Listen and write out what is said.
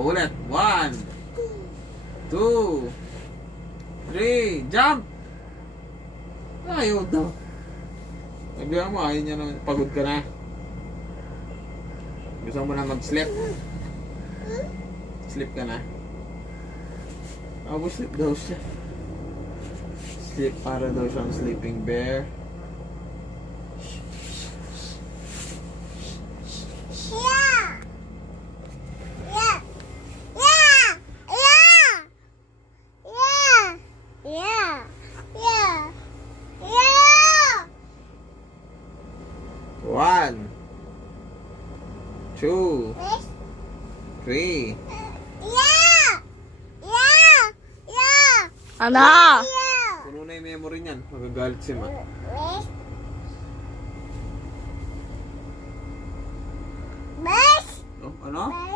Ulit. 1, 2, 3, jump! Ayaw daw. Sabihan mo, ayaw niya na. Pagod ka na. Gusto mo na mag-sleep? Sleep ka na? Sleep daw siya. Sleep, para daw siyang sleeping bear. One, 2, 3. Ano? Puno na yung memory niyan. Magagalit si Ma. Oh, ano?